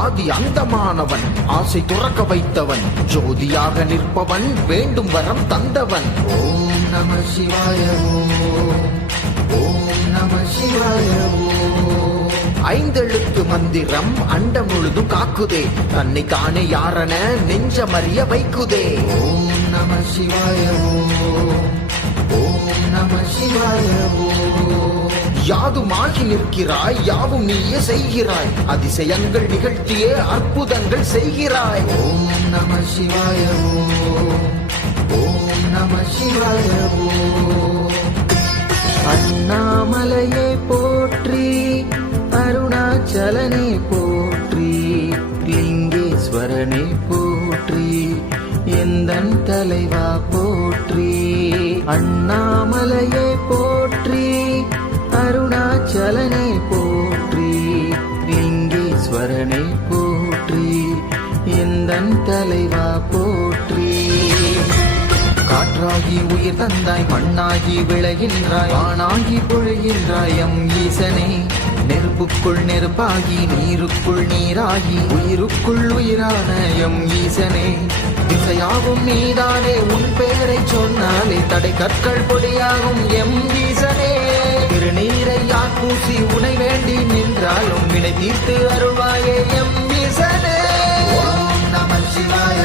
ஆதி அந்தமானவன், ஆசை துறக்க வைத்தவன், ஜோதியாக நிற்பவன், வேண்டும் வரம் தந்தவன். ஓம் நம சிவாய ஓம், ஓம் நம சிவாய ஓம். ஐந்தெழுத்து மந்திரம் அண்டம் முழுதும் காக்குதே, தன்னை தானே யாரென நெஞ்சமறிய வைக்குதே. ஓம் நம சிவாய ஓம், ஓம் நம சிவாய ஓம். யாதுமாகி நிற்கிறாய், யாவும் நீயே செய்கிறாய், அதிசயங்கள் நிகழ்த்தியே அற்புதங்கள் செய்கிறாய். ஓம் நம சிவாய ஓம், ஓம் நம சிவாய ஓம். அண்ணாமலையே போற்றி, அருணாச்சலனே போற்றி, லிங்கேஸ்வரனே போற்றி, எந்தன் தலைவா போற்றி. அண்ணாமலையே போற்றி, அருணாச்சலனே போற்றி, லிங்கேஸ்வரனே போற்றி, எந்தன் தலைவா போற்றி. காற்றாகி உயிர் தந்தாய், மண்ணாகி விளைகின்றாய், வானாகி பொழிகின்றாய் எம் ஈசனே. நெருப்புக்குள் நெருப்பாகி, நீருக்குள் நீராகி, உயிருக்குள் உயிரான எம் ஈசனே. திசையாகும் நீதானே, உன் பெயரை சொன்னாலே தடை கற்கள் பொடியாகும் எம் ஈசனே. திருநீரை யாக்கூசி உனை வேண்டி நின்றாலும் வினை தீர்த்து அருள்வாயே எம் ஈசனே. ஓம் நம சிவாய